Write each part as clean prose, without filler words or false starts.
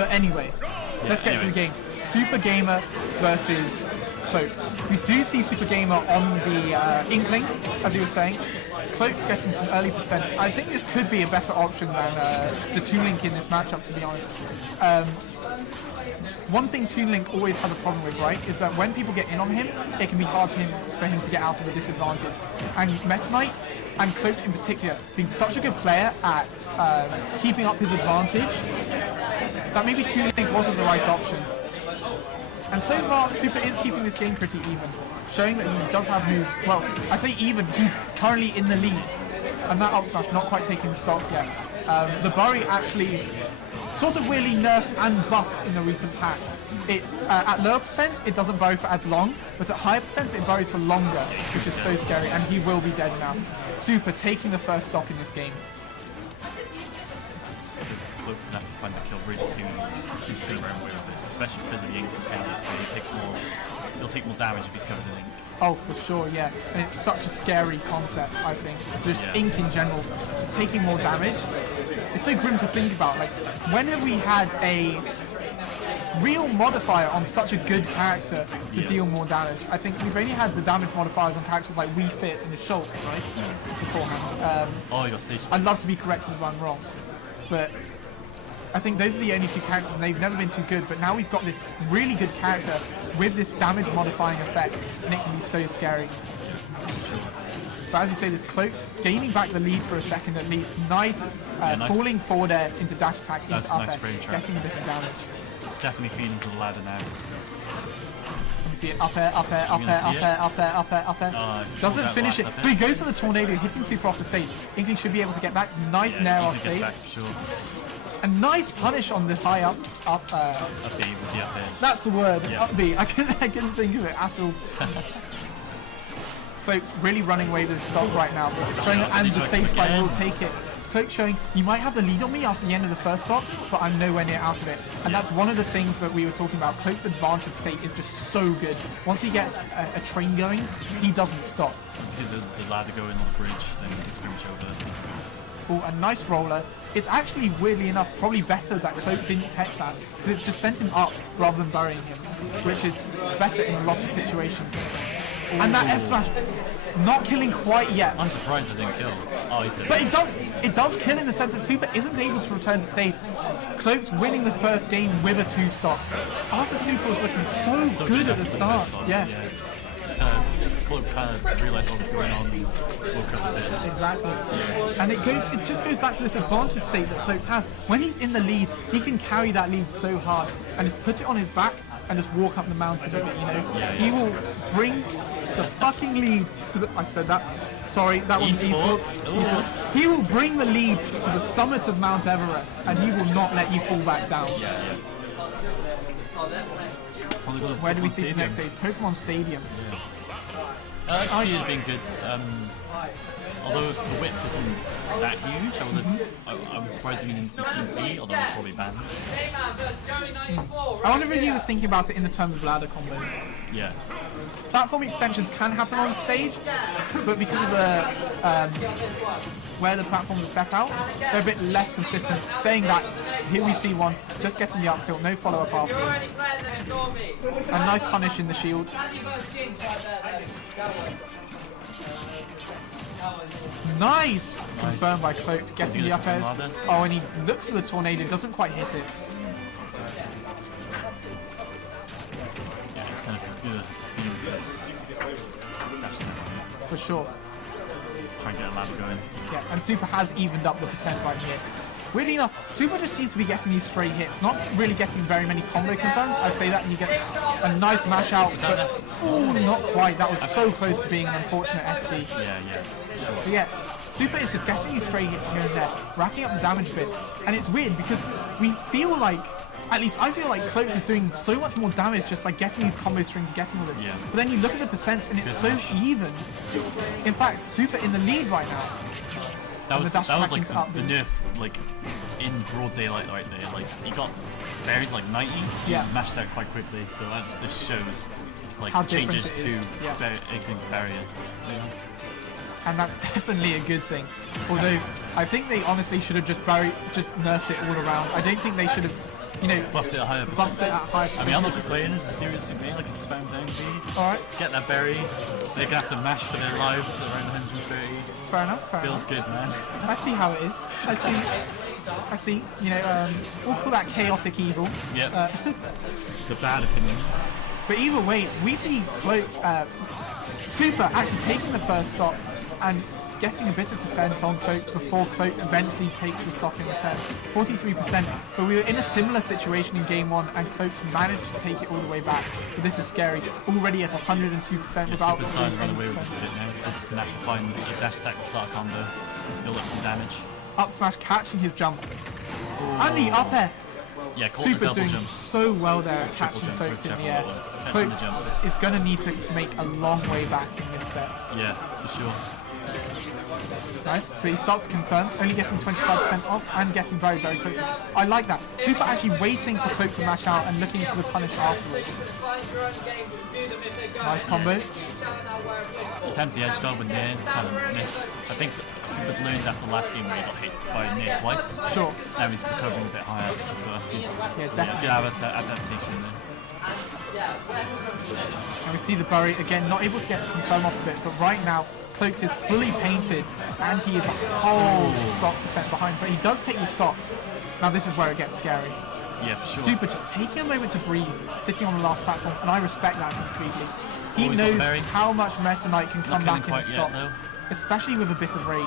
But anyway, let's get to the game. Super Gamer versus Cloaked. We do see Super Gamer on the Inkling, as he was saying. Cloaked getting some early percent. I think this could be a better option than the Toon Link in this matchup, to be honest. One thing Toon Link always has a problem with, right, is that when people get in on him, it can be hard for him to get out of a disadvantage. And Meta Knight, and Cloaked in particular, being such a good player at keeping up his advantage, that maybe Toon Link wasn't the right option. And so far, Super is keeping this game pretty even, showing that he does have moves. Well, I say even, he's currently in the lead. And that up smash, not quite taking the stock yet. The Bury actually sort of weirdly nerfed and buffed in the recent pack. At lower percents, it doesn't bury for as long, but at higher percents, it buries for longer, which is so scary, and he will be dead now. Super taking the first stock in this game. So Cloak's going to have to find the kill really soon. Super's going to run away with this, especially because of the Inkling penalty. He'll take more damage if he's covered in ink. Oh, for sure, yeah. And it's such a scary concept, I think. Just ink in general, just taking more damage. It's so grim to think about. Like, when have we had a real modifier on such a good character to deal more damage? I think we've only had the damage modifiers on characters like Wii Fit and the Schultz, right? Beforehand. Oh, you got stage. I'd love to be corrected if I'm wrong, but I think those are the only two characters, and they've never been too good. But now we've got this really good character with this damage modifying effect, and it can be so scary. But as you say, this Cloaked gaining back the lead for a second at least. Nice, falling forward air into dash attack into up air, getting a bit of damage. It's definitely feeding for the ladder now. You see it, up air, up air, up air, up air, up air, up air, up air. Doesn't finish it, but he goes for the tornado, hitting Super off the stage. Inkling should be able to get back. Nice nair off stage. A nice punish on the high up B with the up air. That's the word, up B. I couldn't think of it at all. Cloak really running away with his stock right now, but showing and the stage fight will take it. Cloak showing, you might have the lead on me after the end of the first stock, but I'm nowhere near out of it. And that's one of the things that we were talking about. Cloak's advantage state is just so good. Once he gets a train going, he doesn't stop. Once he gets the ladder going on the bridge, then it's pretty much over. Oh, a nice roller. It's actually, weirdly enough, probably better that Cloak didn't tech that, because it just sent him up rather than burying him, which is better in a lot of situations. Ooh. And that F smash, not killing quite yet. I'm surprised it didn't kill. Oh, he's dead. But it does kill in the sense that Super isn't able to return to stage. Cloaked winning the first game with a 2-stock. After Super was looking so good at the start. Yeah. Cloak kind of realised what was going on and woke up a bit. Exactly. And it just goes back to this advantage state that Cloak has. When he's in the lead, he can carry that lead so hard and just put it on his back and just walk up the mountain with it, you know? Yeah. He will bring the fucking lead to the... I said that. Sorry, that wasn't esports. He will bring the lead to the summit of Mount Everest and he will not let you fall back down. Yeah. Where do we see the next stage? Pokemon Stadium. I can see it being good. Although the width isn't that huge, I was surprised we didn't see TNC, although it's probably banned. I wonder if he was thinking about it in the terms of ladder combos. Yeah. Platform extensions can happen on stage, but because of the where the platforms are set out, they're a bit less consistent. Saying that, here we see one, just getting the up tilt, no follow-up afterwards. A nice punish in the shield. Nice! Confirmed by Cloaked, getting the up airs. Oh, and he looks for the tornado, doesn't quite hit it. Yeah, it's kind of good for this. For sure. Try and get a ladder going. Yeah, and Super has evened up the percent right here. Weirdly enough, Super just seems to be getting these straight hits, not really getting very many combo confirms. I say that and you get a nice mash out, but oh, not quite. That was so close to being an unfortunate SD. Yeah. Sure. But yeah, Super is just getting these straight hits here and there, racking up the damage bit. And it's weird because we feel like, at least I feel like Cloaked is doing so much more damage just by getting these combo strings, getting all this. Yeah. But then you look at the percents and it's so even. In fact, Super in the lead right now. That was like the nerf, like in broad daylight right there. Like he got buried like 90, he mashed out quite quickly. So that just shows like how changes to Inkling's barrier. And that's definitely a good thing. Although I think they honestly should have just nerfed it all around. I don't think they should have you know, buffed it at higher buffed it at higher I mean, I'm not just playing as a serious super like it's spam down B. Alright. Get that berry. They're gonna have to mash for their lives at around 130. Fair enough, fair Feels enough. good, man. I see how it is. I see, you know, we'll call that chaotic evil. Yep. The bad opinion. But either way, we see Soopah actually taking the first stock and getting a bit of percent on Cloaked before Cloaked eventually takes the stock in return. 43%, but we were in a similar situation in game 1 and Cloaked managed to take it all the way back. But this is scary. Already at 102% without Soopah's starting to run away with this bit now. He's just going to have to find a dash attack to start a combo. Build up some damage. Up smash catching his jump. And the up air. Yeah, Soopah doing so well there at catching Cloaked in the air. Cloaked is going to need to make a long way back in this set. Yeah, for sure. Nice, but he starts to confirm, only getting 25% off and getting very, very quick. I like that. Soopah actually waiting for Cloaked to mash out and looking for the punish afterwards. Nice combo. Attempted the edge guard with Nair, kind of missed. I think Soopah's learned after last game where he got hit by Nair twice. Sure. So now he's recovering a bit higher, so that's good. Yeah, definitely. Good adaptation there. And we see the Bury again, not able to get to confirm off of it, but right now Cloaked is fully painted and he is a whole stock percent behind, but he does take the stock. Now this is where it gets scary. Yeah, for sure. Soopah just taking a moment to breathe, sitting on the last platform, and I respect that completely. He knows how much Meta Knight can come back in the stock, especially with a bit of rage.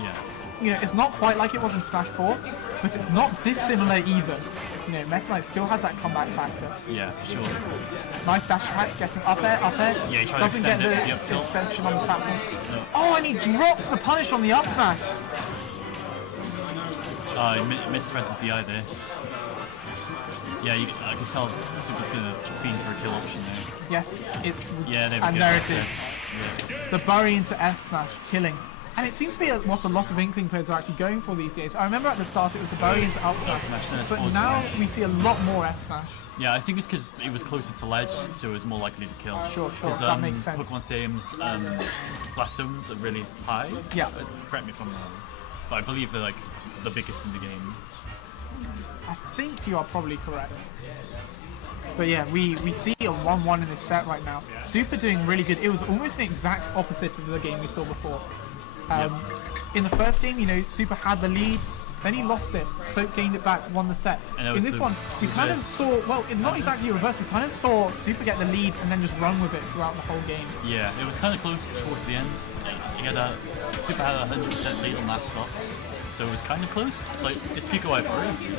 Yeah. You know, it's not quite like it was in Smash 4, but it's not dissimilar either. You know, Meta Knight still has that comeback factor. Yeah, for sure. Nice dash attack, getting up air. Yeah, he tried doesn't to get the up tilt. extension on the platform. No. Oh, and he drops the punish on the up smash. He misread the DI there. Yeah, I can tell Soopah's gonna fiend for a kill option there. Yes, yeah, there it is. Yeah. The bury into F smash, killing. And it seems to be what a lot of Inkling players are actually going for these days. I remember at the start it was the bury into up smash, but now we see a lot more F smash. Yeah, I think it's because it was closer to ledge, so it was more likely to kill. Sure, that makes sense. Pokemon Stadium's blast zones are really high. Yeah. Correct me if I'm wrong, but I believe they're like the biggest in the game. I think you are probably correct. But yeah, we see a 1-1 in this set right now. Soopah doing really good. It was almost an exact opposite of the game we saw before. In the first game, you know, Soopah had the lead, then he lost it. Cloaked gained it back, won the set. In this one, we kind of saw, well, not exactly reverse, we kind of saw Soopah get the lead and then just run with it throughout the whole game. Yeah, it was kind of close towards the end. Soopah had a 100% lead on last stop. So it was kind of close. It's like, it's Kiko Wipe.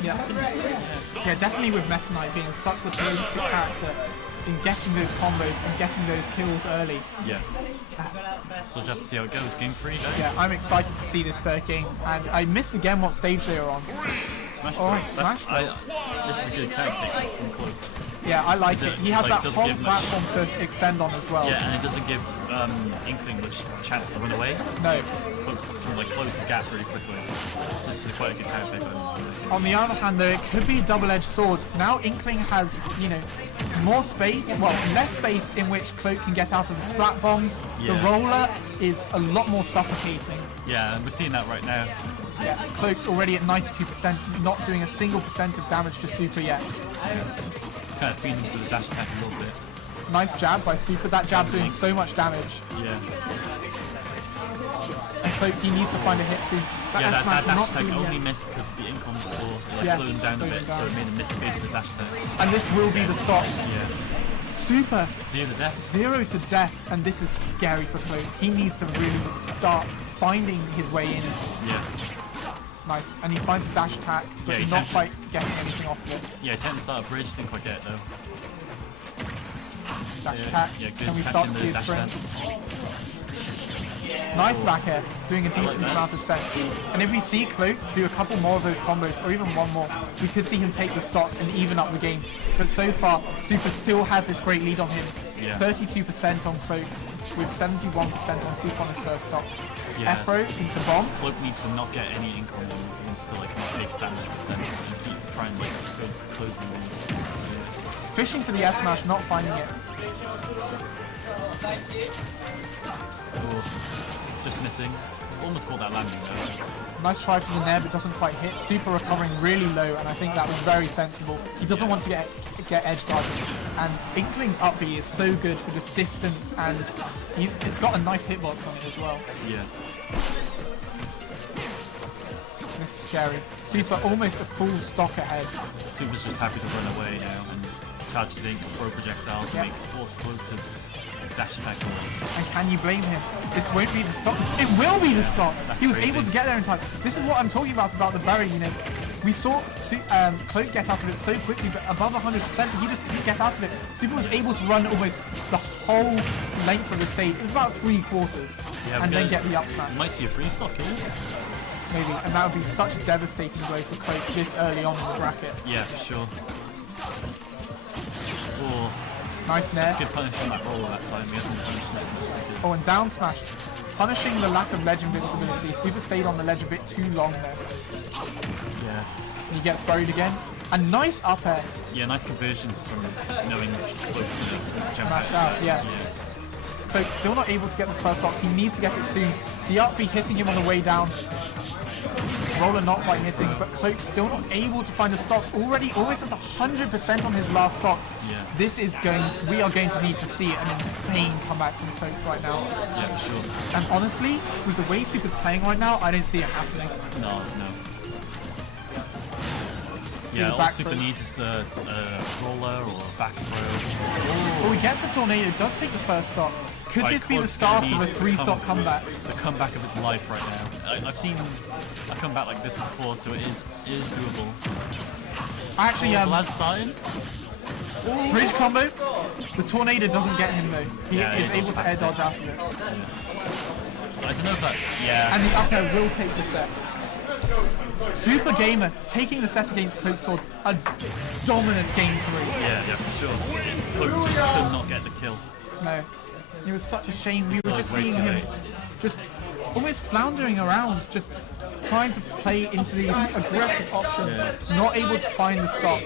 Yeah, definitely with Meta Knight being such the prolific character in getting those combos and getting those kills early. Yeah. So we'll have to see how it goes. Game 3, guys. Yeah, I'm excited to see this third game. And I missed again what stage they were on. Smash. Alright, Smash. This is a good character pick from Cloaked. Yeah, I like it. He has that whole platform to extend on as well. Yeah, and it doesn't give Inkling much chance to run away. No. Cloaked can like close the gap really quickly. So this is quite a good character pick. On the other hand, though, it could be a double-edged sword. Now Inkling has, you know, more space, well, less space in which Cloaked can get out of the splat bombs. Yeah. The roller is a lot more suffocating. Yeah, and we're seeing that right now. Yeah, Cloaked's already at 92%, not doing a single percent of damage to Soopah yet. It's kind of feeding for the dash attack a little bit. Nice jab by Soopah, that jab doing so much damage. Yeah. And Cloaked, he needs to find a hit soon. That dash attack only missed because of the income before, slowed him down a bit, so it made him miss space in the dash attack. And this will be the stop. Yeah. Soopah. 0 to death. 0 to death, and this is scary for Cloaked. He needs to really start finding his way in. Yeah. Nice, and he finds a dash attack, but not quite getting anything off of it. Yeah, attempt to start a bridge, didn't quite get it though. Dash attack, can we start to see his sprints? Nice back air, doing a decent amount of set. And if we see Cloaked do a couple more of those combos, or even one more, we could see him take the stock and even up the game. But so far, Soopah still has this great lead on him. 32% on Cloaked, with 71% on Soopah on his first stock. Yeah. F-throw into bomb. Cloaked needs to not get any income and he wants to like not take damage percent and keep trying to like close the wall. Fishing for the S smash, not finding it. Oh, just missing. almost caught that landing though. Nice try from the Nair, but doesn't quite hit. Super recovering really low, and I think that was very sensible. He doesn't want to get edge guarded. And Inkling's up B is so good for just distance, and it's got a nice hitbox on it as well. Yeah. This is scary. Super almost a full stock ahead. Super's just happy to run away now and charge Ink, throw projectiles, and force Cloaked to dash attack away. And can you blame him? This won't be the stop. It will be the stop. He was able to get there in time. This is what I'm talking about the bury. You know, we saw Cloaked get out of it so quickly, but above 100%, he just didn't get out of it. Super was able to run almost the whole length of the stage. It was about 3/4, and then get the up smash. You might see a free stock here. Maybe, and that would be such a devastating blow for Cloaked this early on in the bracket. Yeah, for sure. Oh. Nice Nair. Good punish on that roller that time. He hasn't punished that much. Oh, and down smash. Punishing the lack of ledge invincibility. Super stayed on the ledge a bit too long there. Yeah. And he gets buried again. A nice up air. Yeah, nice conversion from knowing Cloak's going to jump out. Yeah. Cloak's still not able to get the first stock. He needs to get it soon. The up B hitting him on the way down. Roller not quite hitting, but Cloak's still not able to find a stock. Already almost at 100% on his last stock. Yeah. We are going to need to see an insane comeback from Cloaked right now. Yeah, for sure. And honestly, with the way Super's playing right now, I don't see it happening. No. Yeah, all Super needs is a roller or a back throw. Oh, he gets the tornado, does take the first stock. Could this be the start of a 3-stock comeback? The comeback of his life right now. I've seen a comeback like this before, so it is doable. Actually, lad's starting. Bridge combo. The tornado doesn't get him though. He is able to air dodge out of it. Yeah. I don't know if that. Yeah. And the up air will take the set. Super Gamer taking the set against Cloaked Sword. A dominant game 3. Yeah, for sure. Cloaked just could not get the kill. No. It was such a shame. We were just seeing him just almost floundering around, just trying to play into these aggressive options, not able to find the stop.